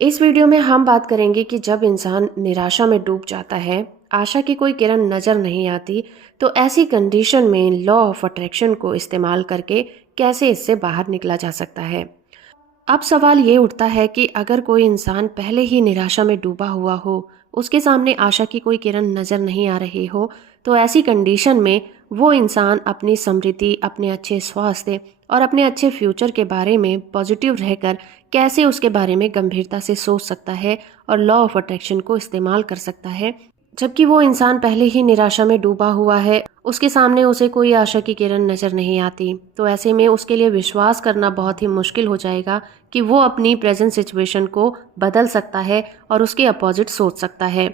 इस वीडियो में हम बात करेंगे कि जब इंसान निराशा में डूब जाता है, आशा की कोई किरण नजर नहीं आती, तो ऐसी कंडीशन में लॉ ऑफ अट्रैक्शन को इस्तेमाल करके कैसे इससे बाहर निकला जा सकता है। अब सवाल ये उठता है कि अगर कोई इंसान पहले ही निराशा में डूबा हुआ हो, उसके सामने आशा की कोई किरण नजर नहीं आ रही हो, तो ऐसी कंडीशन में वो इंसान अपनी समृद्धि, अपने अच्छे स्वास्थ्य और अपने अच्छे फ्यूचर के बारे में पॉजिटिव रहकर कैसे उसके बारे में गंभीरता से सोच सकता है और लॉ ऑफ अट्रैक्शन को इस्तेमाल कर सकता है, जबकि वो इंसान पहले ही निराशा में डूबा हुआ है, उसके सामने उसे कोई आशा की किरण नजर नहीं आती। तो ऐसे में उसके लिए विश्वास करना बहुत ही मुश्किल हो जाएगा कि वो अपनी प्रेजेंट सिचुएशन को बदल सकता है और उसके अपोजिट सोच सकता है।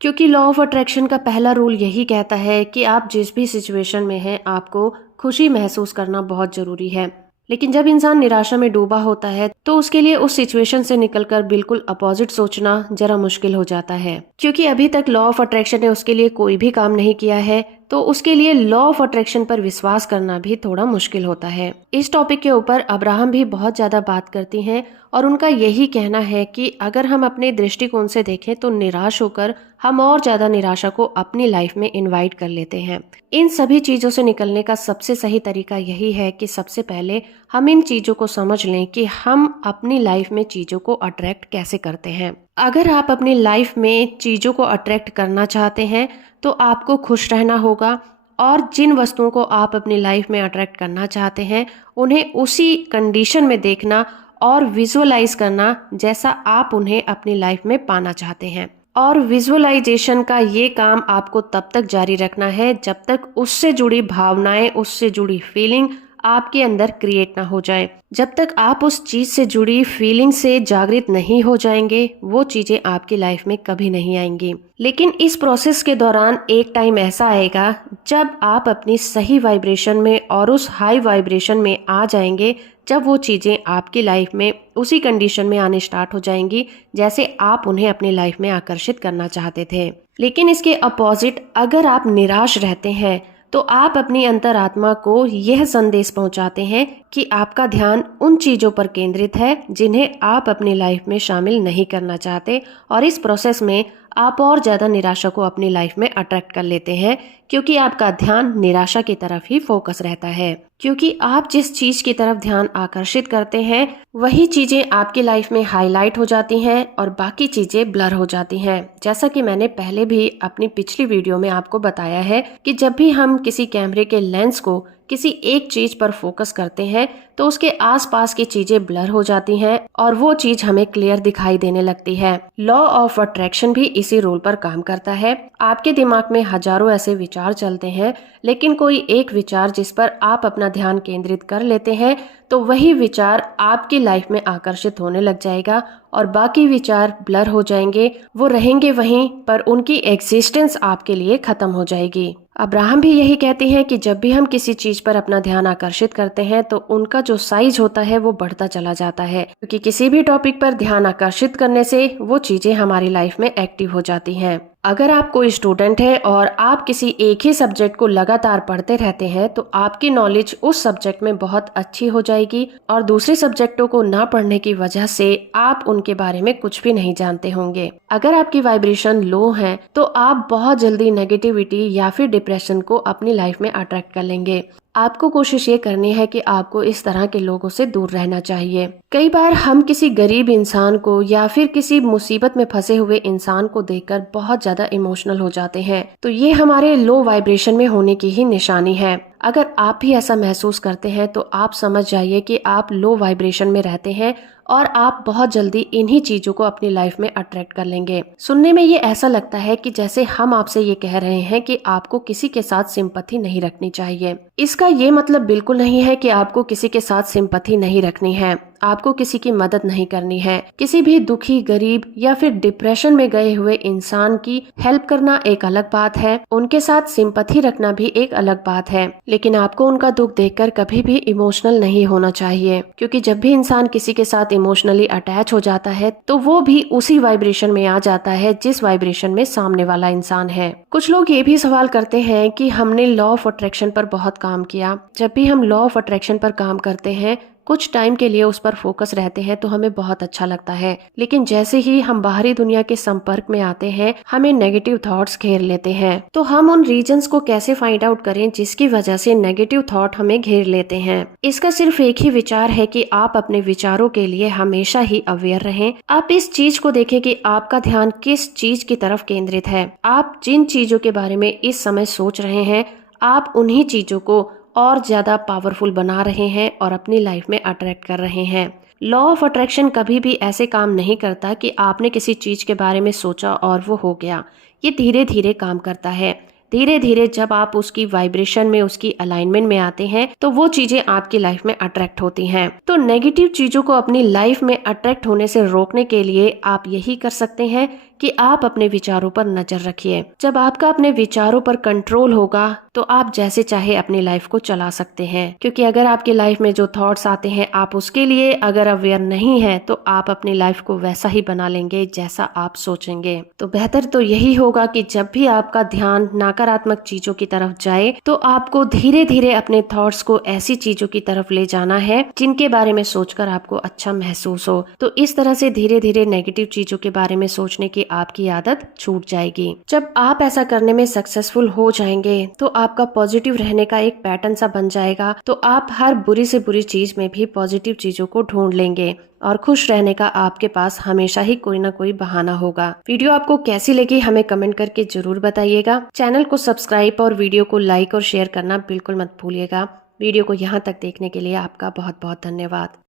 क्योंकि लॉ ऑफ अट्रैक्शन का पहला रूल यही कहता है कि आप जिस भी सिचुएशन में हैं, आपको खुशी महसूस करना बहुत जरूरी है। लेकिन जब इंसान निराशा में डूबा होता है तो उसके लिए उस सिचुएशन से निकलकर बिल्कुल अपोजिट सोचना जरा मुश्किल हो जाता है, क्योंकि अभी तक लॉ ऑफ अट्रैक्शन ने उसके लिए कोई भी काम नहीं किया है। तो उसके लिए लॉ ऑफ अट्रैक्शन पर विश्वास करना भी थोड़ा मुश्किल होता है। इस टॉपिक के ऊपर अब्राहम भी बहुत ज्यादा बात करती हैं और उनका यही कहना है कि अगर हम अपने दृष्टिकोण से देखें तो निराश होकर हम और ज्यादा निराशा को अपनी लाइफ में इनवाइट कर लेते हैं। इन सभी चीजों से निकलने का सबसे सही तरीका यही है कि सबसे पहले हम इन चीजों को समझ लें कि हम अपनी लाइफ में चीजों को अट्रैक्ट कैसे करते हैं। अगर आप अपनी लाइफ में चीजों को अट्रैक्ट करना चाहते हैं तो आपको खुश रहना होगा, और जिन वस्तुओं को आप अपनी लाइफ में अट्रैक्ट करना चाहते हैं उन्हें उसी कंडीशन में देखना और विजुअलाइज करना जैसा आप उन्हें अपनी लाइफ में पाना चाहते हैं। और विजुअलाइजेशन का ये काम आपको तब तक जारी रखना है जब तक उससे जुड़ी भावनाएं, उससे जुड़ी फीलिंग आपके अंदर क्रिएट ना हो जाए। जब तक आप उस चीज से जुड़ी फीलिंग से जागृत नहीं हो जाएंगे, वो चीजें आपकी लाइफ में कभी नहीं आएंगी। लेकिन इस प्रोसेस के दौरान एक टाइम ऐसा आएगा जब आप अपनी सही वाइब्रेशन में और उस हाई वाइब्रेशन में आ जाएंगे, जब वो चीजें आपकी लाइफ में उसी कंडीशन में आने स्टार्ट हो जाएंगी जैसे आप उन्हें अपनी लाइफ में आकर्षित करना चाहते थे। लेकिन इसके अपोजिट अगर आप निराश रहते हैं तो आप अपनी अंतरात्मा को यह संदेश पहुंचाते हैं कि आपका ध्यान उन चीजों पर केंद्रित है जिन्हें आप अपनी लाइफ में शामिल नहीं करना चाहते, और इस प्रोसेस में आप और ज्यादा निराशा को अपनी लाइफ में अट्रैक्ट कर लेते हैं, क्योंकि आपका ध्यान निराशा की तरफ ही फोकस रहता है। क्योंकि आप जिस चीज की तरफ ध्यान आकर्षित करते हैं वही चीजें आपकी लाइफ में हाईलाइट हो जाती हैं और बाकी चीजें ब्लर हो जाती हैं। जैसा कि मैंने पहले भी अपनी पिछली वीडियो में आपको बताया है कि जब भी हम किसी कैमरे के लेंस को किसी एक चीज पर फोकस करते हैं तो उसके आसपास की चीजें ब्लर हो जाती हैं और वो चीज हमें क्लियर दिखाई देने लगती है। लॉ ऑफ अट्रैक्शन भी इसी रूल पर काम करता है। आपके दिमाग में हजारों ऐसे विचार चलते हैं, लेकिन कोई एक विचार जिस पर आप अपना ध्यान केंद्रित कर लेते हैं तो वही विचार आपकी लाइफ में आकर्षित होने लग जाएगा और बाकी विचार ब्लर हो जाएंगे। वो रहेंगे वहीं पर उनकी एग्जिस्टेंस आपके लिए खत्म हो जाएगी। अब्राहम भी यही कहते हैं कि जब भी हम किसी चीज पर अपना ध्यान आकर्षित करते हैं तो उनका जो साइज होता है वो बढ़ता चला जाता है, क्योंकि किसी भी टॉपिक पर ध्यान आकर्षित करने से वो चीजें हमारी लाइफ में एक्टिव हो जाती हैं। अगर आप कोई स्टूडेंट है और आप किसी एक ही सब्जेक्ट को लगातार पढ़ते रहते हैं तो आपकी नॉलेज उस सब्जेक्ट में बहुत अच्छी हो जाएगी और दूसरे सब्जेक्टों को ना पढ़ने की वजह से आप उनके बारे में कुछ भी नहीं जानते होंगे। अगर आपकी वाइब्रेशन लो है तो आप बहुत जल्दी नेगेटिविटी या फिर डिप्रेशन को अपनी लाइफ में अट्रैक्ट कर लेंगे। आपको कोशिश ये करनी है कि आपको इस तरह के लोगों से दूर रहना चाहिए। कई बार हम किसी गरीब इंसान को या फिर किसी मुसीबत में फंसे हुए इंसान को देखकर बहुत ज्यादा इमोशनल हो जाते हैं, तो ये हमारे लो वाइब्रेशन में होने की ही निशानी है। अगर आप भी ऐसा महसूस करते हैं तो आप समझ जाइए कि आप लो वाइब्रेशन में रहते हैं और आप बहुत जल्दी इन्हीं चीजों को अपनी लाइफ में अट्रैक्ट कर लेंगे। सुनने में ये ऐसा लगता है कि जैसे हम आपसे ये कह रहे हैं कि आपको किसी के साथ सिंपैथी नहीं रखनी चाहिए। इसका ये मतलब बिल्कुल नहीं है कि आपको किसी के साथ सिंपैथी नहीं रखनी है, आपको किसी की मदद नहीं करनी है। किसी भी दुखी, गरीब या फिर डिप्रेशन में गए हुए इंसान की हेल्प करना एक अलग बात है, उनके साथ सिंपैथी रखना भी एक अलग बात है। लेकिन आपको उनका दुख देखकर कभी भी इमोशनल नहीं होना चाहिए, क्योंकि जब भी इंसान किसी के साथ इमोशनली अटैच हो जाता है तो वो भी उसी वाइब्रेशन में आ जाता है जिस वाइब्रेशन में सामने वाला इंसान है। कुछ लोग ये भी सवाल करते हैं कि हमने लॉ ऑफ अट्रैक्शन पर बहुत काम किया, जब भी हम लॉ ऑफ अट्रैक्शन पर काम करते हैं कुछ टाइम के लिए उस पर फोकस रहते हैं तो हमें बहुत अच्छा लगता है, लेकिन जैसे ही हम बाहरी दुनिया के संपर्क में आते हैं हमें नेगेटिव थॉट्स घेर लेते हैं। तो हम उन रीजंस को कैसे फाइंड आउट करें जिसकी वजह से नेगेटिव थॉट हमें घेर लेते हैं? इसका सिर्फ एक ही विचार है कि आप अपने विचारों के लिए हमेशा ही अवेयर रहें। आप इस चीज को देखें कि आपका ध्यान किस चीज की तरफ केंद्रित है। आप जिन चीजों के बारे में इस समय सोच रहे हैं, आप उन्हीं चीजों को और ज्यादा पावरफुल बना रहे हैं और अपनी लाइफ में अट्रैक्ट कर रहे हैं। लॉ ऑफ अट्रैक्शन कभी भी ऐसे काम नहीं करता कि आपने किसी चीज के बारे में सोचा और वो हो गया। ये धीरे धीरे काम करता है। धीरे धीरे जब आप उसकी वाइब्रेशन में, उसकी अलाइनमेंट में आते हैं तो वो चीजें आपकी लाइफ में अट्रैक्ट होती हैं। तो नेगेटिव चीजों को अपनी लाइफ में अट्रैक्ट होने से रोकने के लिए आप यही कर सकते हैं कि आप अपने विचारों पर नजर रखिए। जब आपका अपने विचारों पर कंट्रोल होगा तो आप जैसे चाहे अपनी लाइफ को चला सकते हैं, क्योंकि अगर आपकी लाइफ में जो थॉट्स आते हैं आप उसके लिए अगर अवेयर नहीं है तो आप अपनी लाइफ को वैसा ही बना लेंगे जैसा आप सोचेंगे। तो बेहतर तो यही होगा कि जब भी आपका ध्यान नकारात्मक चीजों की तरफ जाए तो आपको धीरे धीरे अपने थॉट्स को ऐसी चीजों की तरफ ले जाना है जिनके बारे में सोचकर आपको अच्छा महसूस हो। तो इस तरह से धीरे धीरे नेगेटिव चीजों के बारे में सोचने की आपकी आदत छूट जाएगी। जब आप ऐसा करने में सक्सेसफुल हो जाएंगे तो आपका पॉजिटिव रहने का एक पैटर्न सा बन जाएगा। तो आप हर बुरी से बुरी चीज में भी पॉजिटिव चीजों को ढूंढ लेंगे और खुश रहने का आपके पास हमेशा ही कोई ना कोई बहाना होगा। वीडियो आपको कैसी लगी हमें कमेंट करके जरूर बताइएगा। चैनल को सब्सक्राइब और वीडियो को लाइक और शेयर करना बिल्कुल मत भूलिएगा। वीडियो को यहाँ तक देखने के लिए आपका बहुत बहुत धन्यवाद।